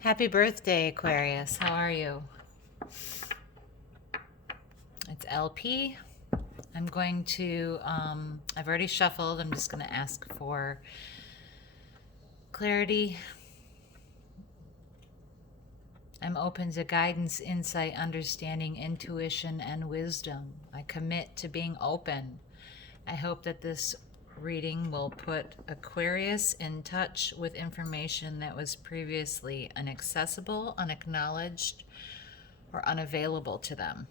Happy birthday, Aquarius. How are you? It's LP. I'm going to, I've already shuffled. I'm just going to ask for clarity. I'm open to guidance, insight, understanding, intuition, and wisdom. I commit to being open. I hope that this reading will put Aquarius in touch with information that was previously inaccessible, unacknowledged, or unavailable to them.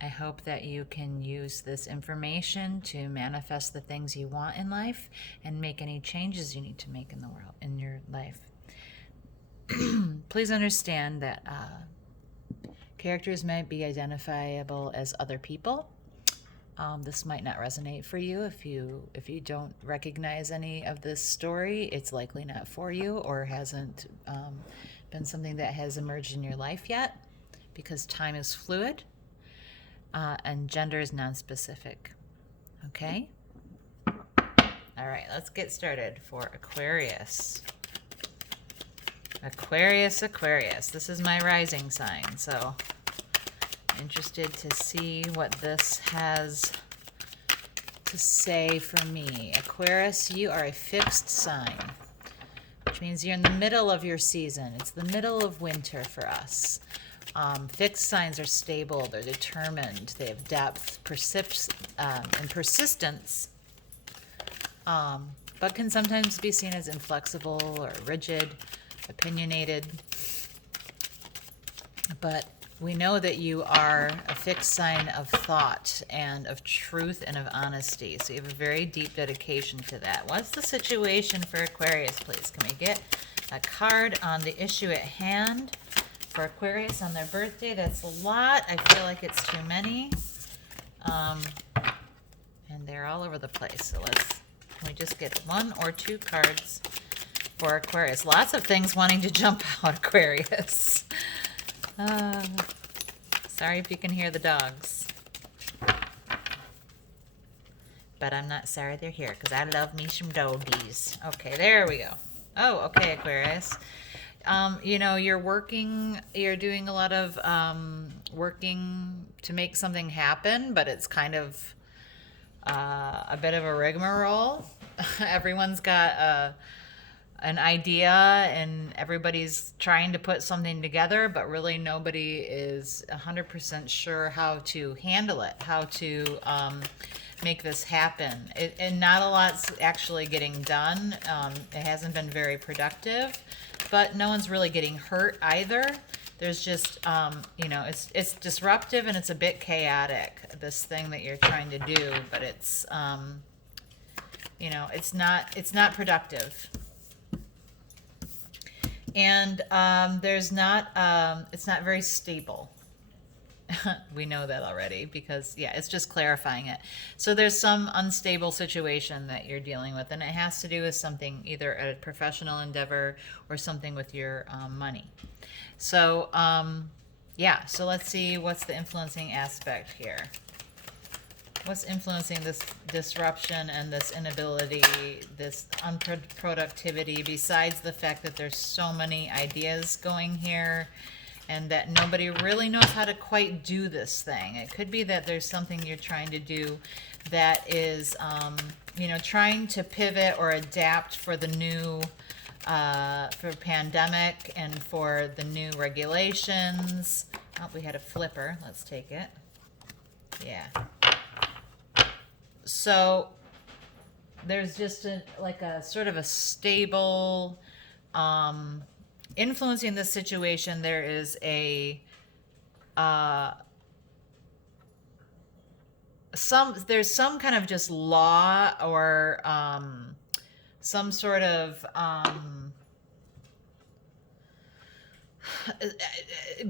I hope that you can use this information to manifest the things you want in life and make any changes you need to make in the world, in your life. Please understand that characters might be identifiable as other people. This might not resonate for you. If you don't recognize any of this story, it's likely not for you or hasn't been something that has emerged in your life yet, because time is fluid and gender is non-specific. Okay? All right, let's get started for Aquarius. Aquarius. This is my rising sign, so interested to see what this has to say for me. Aquarius, you are a fixed sign, which means you're in the middle of your season. It's the middle of winter for us. Fixed signs are stable, they're determined, they have depth, and persistence, but can sometimes be seen as inflexible or rigid, opinionated. But we know that you are a fixed sign of thought and of truth and of honesty. So you have a very deep dedication to that. What's the situation for Aquarius, please? Can we get a card on the issue at hand for Aquarius on their birthday? That's a lot. I feel like it's too many. And they're all over the place. So can we just get one or two cards for Aquarius? Lots of things wanting to jump out, Aquarius. Sorry if you can hear the dogs. But I'm not sorry they're here, because I love me some doggies. Okay, there we go. Oh, okay, Aquarius. You're doing a lot of working to make something happen, but it's kind of a bit of a rigmarole. Everyone's got an idea and everybody's trying to put something together, but really nobody is 100% sure how to handle it, how to make this happen. And not a lot's actually getting done. It hasn't been very productive, but no one's really getting hurt either. There's just, it's disruptive and it's a bit chaotic, this thing that you're trying to do, but it's it's not productive. And it's not very stable. We know that already because, it's just clarifying it. So there's some unstable situation that you're dealing with, and it has to do with something, either a professional endeavor or something with your money. So, so let's see what's the influencing aspect here. What's influencing this disruption and this inability, this unproductivity, besides the fact that there's so many ideas going here and that nobody really knows how to quite do this thing? It could be that there's something you're trying to do that is, trying to pivot or adapt for the new, for pandemic and for the new regulations. Oh, we had a flipper. Let's take it. Yeah. So there's just a sort of a stable, influencing this situation. There is there's some kind of just law or some sort of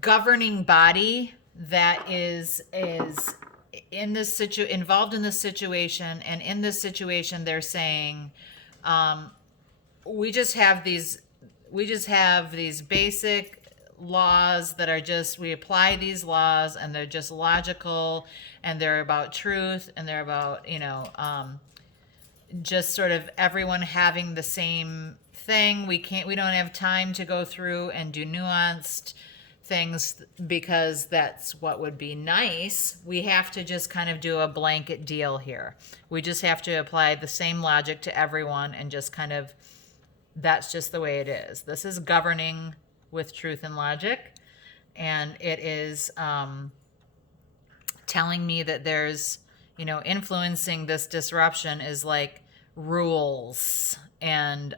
governing body that is in this involved in this situation, and in this situation they're saying, we just have these basic laws that are just, we apply these laws and they're just logical and they're about truth and they're about just sort of everyone having the same thing. We don't have time to go through and do nuanced things because that's what would be nice. We have to just kind of do a blanket deal here. We just have to apply the same logic to everyone and just kind of, that's just the way it is. This is governing with truth and logic, and it is telling me that there's, influencing this disruption is like rules and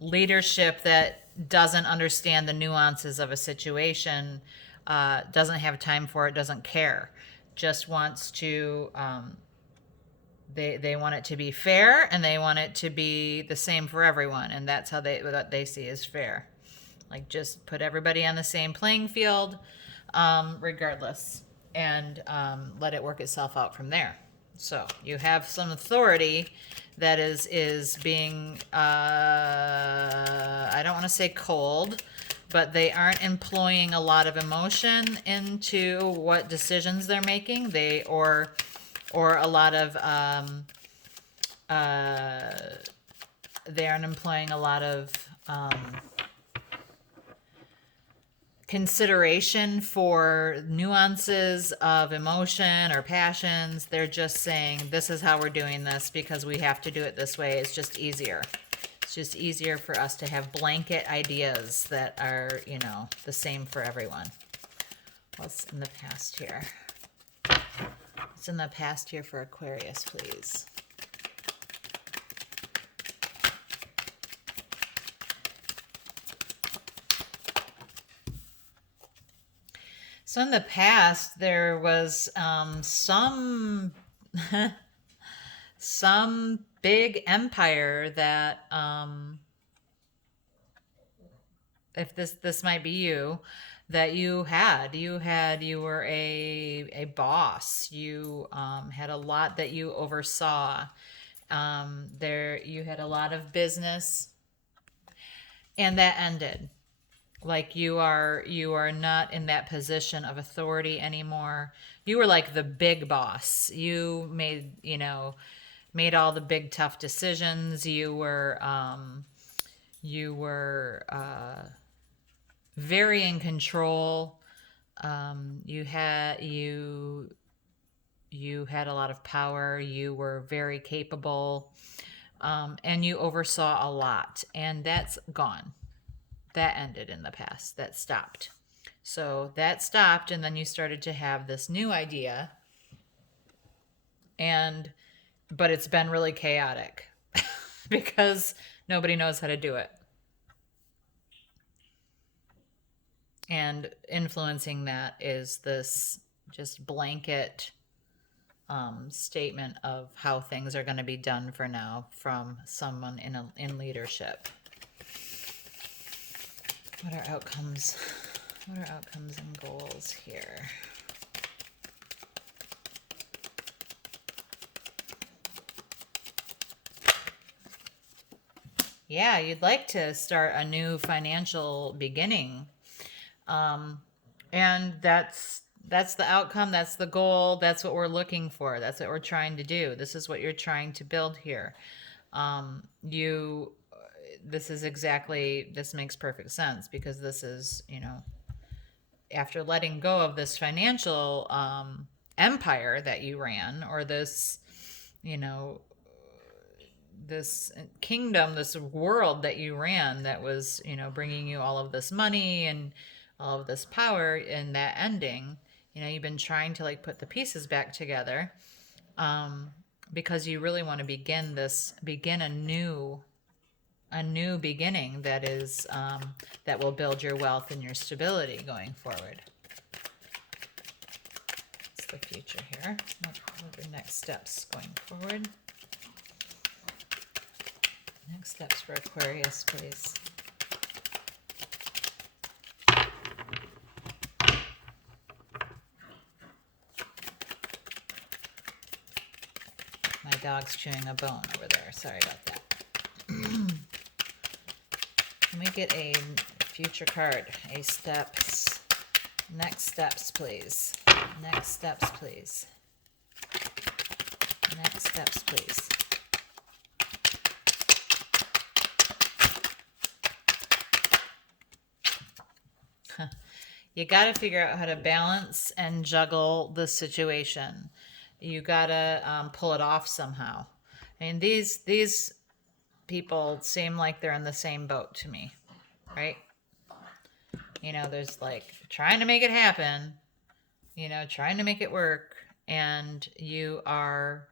leadership that doesn't understand the nuances of a situation, doesn't have time for it, doesn't care, just wants to, they want it to be fair, and they want it to be the same for everyone, and that's how what they see as fair. Like, just put everybody on the same playing field, regardless, and let it work itself out from there. So you have some authority that is being, I don't want to say cold, but they aren't employing a lot of emotion into what decisions they're making. Or a lot of, they aren't employing a lot of consideration for nuances of emotion or passions. They're just saying, this is how we're doing this because we have to do it this way. It's just easier. It's just easier for us to have blanket ideas that are, the same for everyone. What's in the past here? What's in the past here for Aquarius, please? So in the past, there was some big empire that, if this might be you, that you were a boss. You had a lot that you oversaw. You had a lot of business, and that ended. Like, you are not in that position of authority anymore. You were like the big boss. You made all the big tough decisions. You were very in control. You had a lot of power. You were very capable, and you oversaw a lot, and that's gone. That ended in the past. That stopped. So that stopped, and then you started to have this new idea, but it's been really chaotic because nobody knows how to do it. And influencing that is this just blanket statement of how things are going to be done for now from someone in leadership. What are outcomes? What are outcomes and goals here? Yeah, you'd like to start a new financial beginning. And that's the outcome, that's the goal, that's what we're looking for, that's what we're trying to do. This is what you're trying to build here. This makes perfect sense, because this is, after letting go of this financial empire that you ran, or this, this kingdom, this world that you ran that was, bringing you all of this money and all of this power, and that ending, you've been trying to put the pieces back together, because you really want to begin a new beginning that is that will build your wealth and your stability going forward. That's the future here. What are the next steps going forward? Next steps for Aquarius, please. My dog's chewing a bone over there. Sorry about that. Can we get a future card? Steps. Next steps, please. Next steps, please. Next steps, please. You got to figure out how to balance and juggle the situation. You got to pull it off somehow. I mean, these people seem like they're in the same boat to me, right? You know, there's like trying to make it happen, you know, trying to make it work, and you are,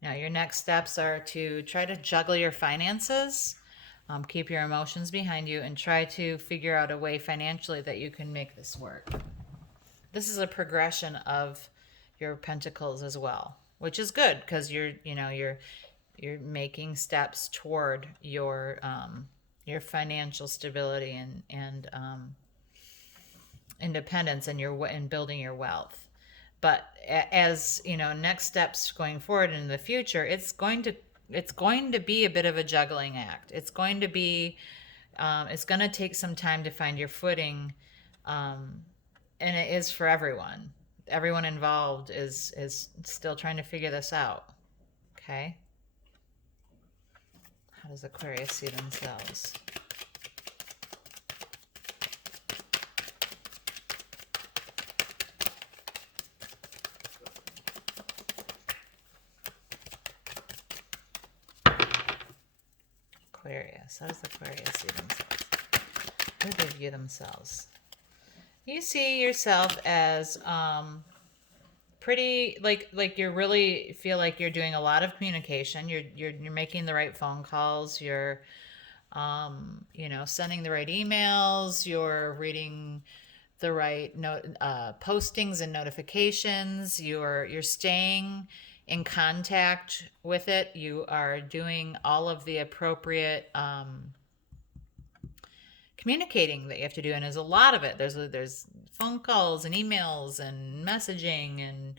you know, your next steps are to try to juggle your finances, keep your emotions behind you, and try to figure out a way financially that you can make this work. This is a progression of your pentacles as well, which is good because you're making steps toward your financial stability and independence and building your wealth. But as you know, next steps going forward in the future, it's going to be a bit of a juggling act. It's going to take some time to find your footing, and it is for everyone. Everyone involved is still trying to figure this out. Okay. How does Aquarius see themselves? Aquarius. How does Aquarius see themselves? How do they view themselves? You see yourself as pretty like you really feel like you're doing a lot of communication. You're making the right phone calls. You're you know, sending the right emails. You're reading the right postings and notifications. You're staying in contact with it. You are doing all of the appropriate communicating that you have to do, and there's a lot of it. There's phone calls and emails and messaging, and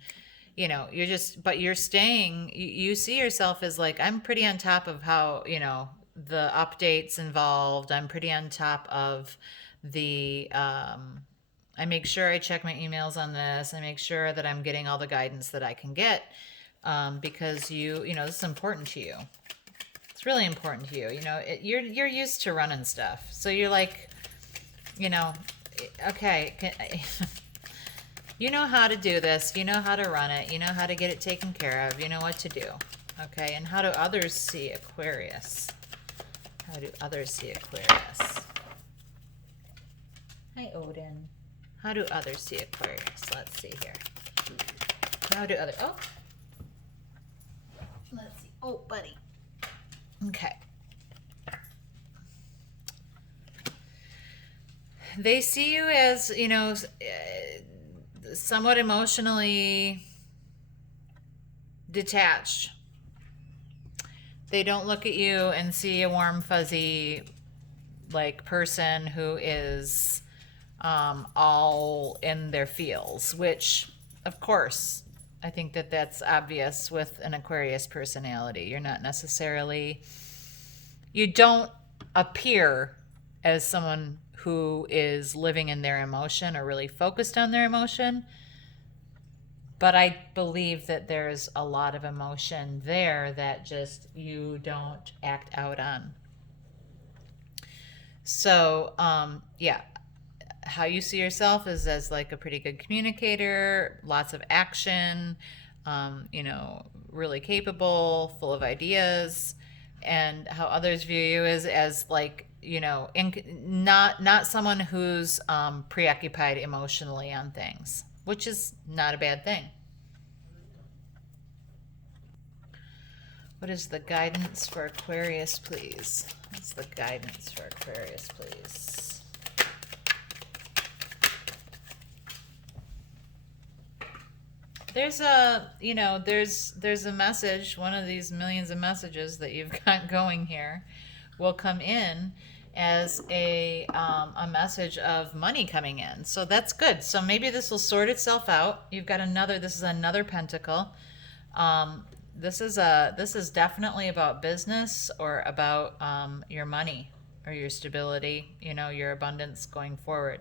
you know, you're staying. You see yourself as like, I'm pretty on top of how, you know, the updates involved. I'm pretty on top of the I make sure I check my emails on this. I make sure that I'm getting all the guidance that I can get, because you know, this is important to you. It's really important to you. You know, you're used to running stuff, so you're like, you know, okay, you know how to do this. You know how to run it. You know how to get it taken care of. You know what to do. Okay, and how do others see Aquarius? How do others see Aquarius? Hi, Odin. How do others see Aquarius? Let's see here. How do others... Oh. Let's see. Oh, buddy. Okay. They see you as, you know, somewhat emotionally detached. They don't look at you and see a warm, fuzzy, like, person who is all in their feels, which, of course, I think that that's obvious with an Aquarius personality. You're not necessarily, you don't appear as someone who is living in their emotion or really focused on their emotion. But I believe that there's a lot of emotion there that just you don't act out on. So, yeah, how you see yourself is as like a pretty good communicator, lots of action, you know, really capable, full of ideas, and how others view you is as like, you know, not someone who's preoccupied emotionally on things, which is not a bad thing. What is the guidance for Aquarius, please? What's the guidance for Aquarius, please? There's a, you know, there's a message, one of these millions of messages that you've got going here will come in as a message of money coming in. So that's good. So maybe this will sort itself out. You've got another, this is another pentacle. This is definitely about business or about your money or your stability, you know, your abundance going forward.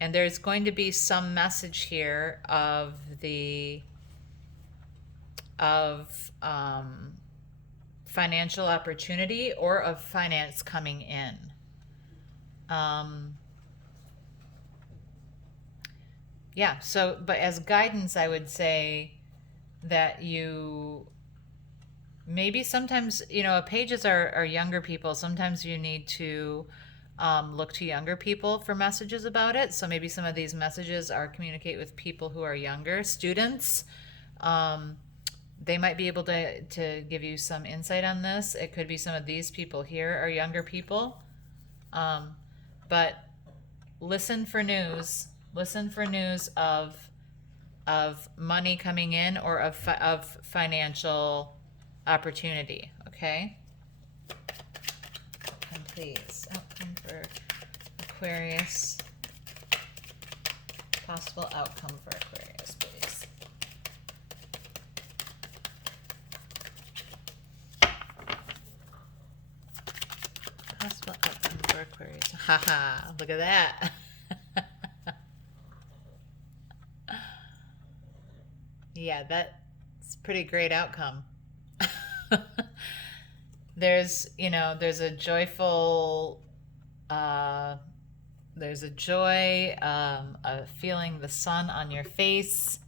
And there's going to be some message here of financial opportunity or of finance coming in. Yeah. So, but as guidance, I would say that you maybe sometimes, pages are younger people. Sometimes you need to look to younger people for messages about it. So maybe some of these messages are communicate with people who are younger, students. Um, they might be able to give you some insight on this. It could be some of these people here are younger people. Um, but listen for news. Listen for news of money coming in or of financial opportunity. Okay. Outcome, please. Outcome for Aquarius. Possible outcome for Aquarius, please. Possible outcome for Aquarius. Haha, look at that. Yeah, that's pretty great outcome. There's a joyful, uh, there's a joy, of feeling the sun on your face,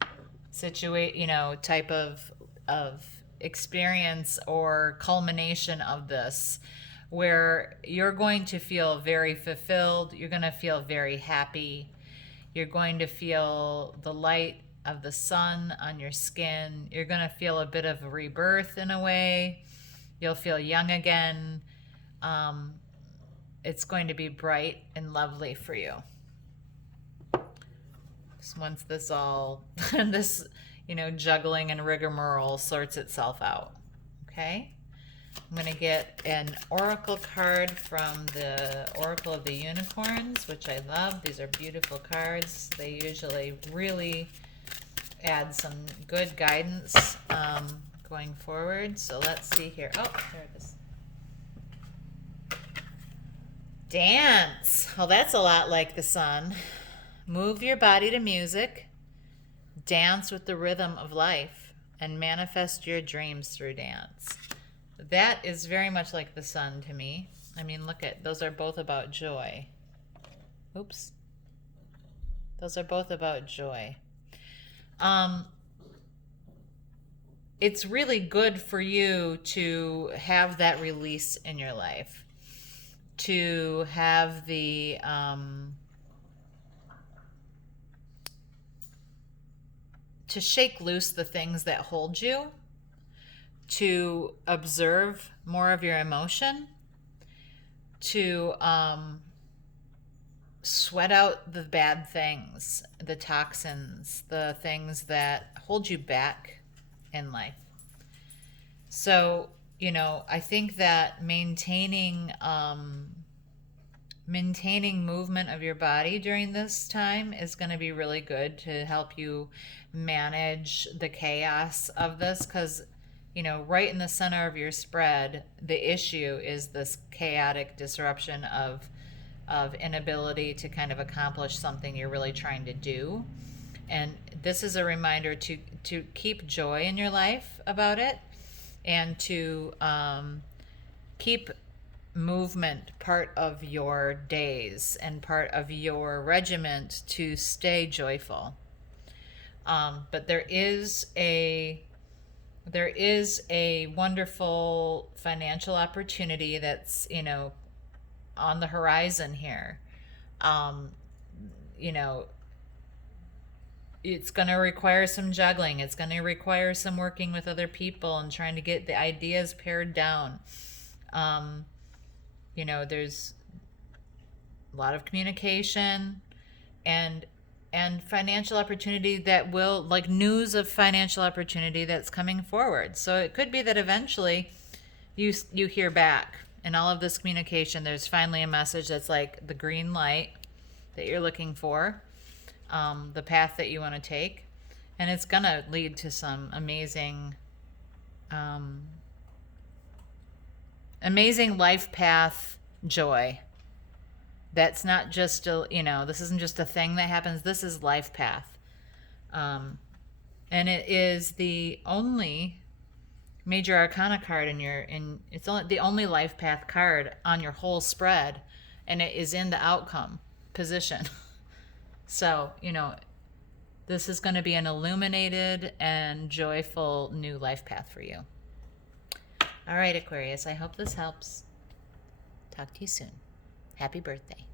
type of experience or culmination of this, where you're going to feel very fulfilled. You're going to feel very happy. You're going to feel the light of the sun on your skin. You're going to feel a bit of a rebirth in a way. You'll feel young again. It's going to be bright and lovely for you. So once this all, this, juggling and rigmarole sorts itself out. Okay? I'm going to get an oracle card from the Oracle of the Unicorns, which I love. These are beautiful cards. They usually really add some good guidance going forward. So let's see here. Oh, there it is. Dance. Well, that's a lot like the sun. Move your body to music. Dance with the rhythm of life and manifest your dreams through dance. That is very much like the sun to me. I mean, look at, those are both about joy. Oops. Those are both about joy. It's really good for you to have that release in your life, to have to shake loose the things that hold you, to observe more of your emotion, to sweat out the bad things, the toxins, the things that hold you back in life. So, I think that maintaining movement of your body during this time is going to be really good to help you manage the chaos of this, because right in the center of your spread, the issue is this chaotic disruption of inability to kind of accomplish something you're really trying to do. And this is a reminder to keep joy in your life about it, and to keep movement part of your days and part of your regiment to stay joyful. But there is a wonderful financial opportunity that's on the horizon here. It's going to require some juggling. It's going to require some working with other people and trying to get the ideas pared down. There's a lot of communication and financial opportunity that will, like, news of financial opportunity that's coming forward. So it could be that eventually you hear back in all of this communication. There's finally a message that's like the green light that you're looking for, the path that you want to take, and it's gonna lead to some amazing life path joy. That's not just this isn't just a thing that happens. This is life path. And it is the only major arcana card it's the only life path card on your whole spread, and it is in the outcome position. So, This is going to be an illuminated and joyful new life path for you. All right, Aquarius, I hope this helps. Talk to you soon. Happy birthday.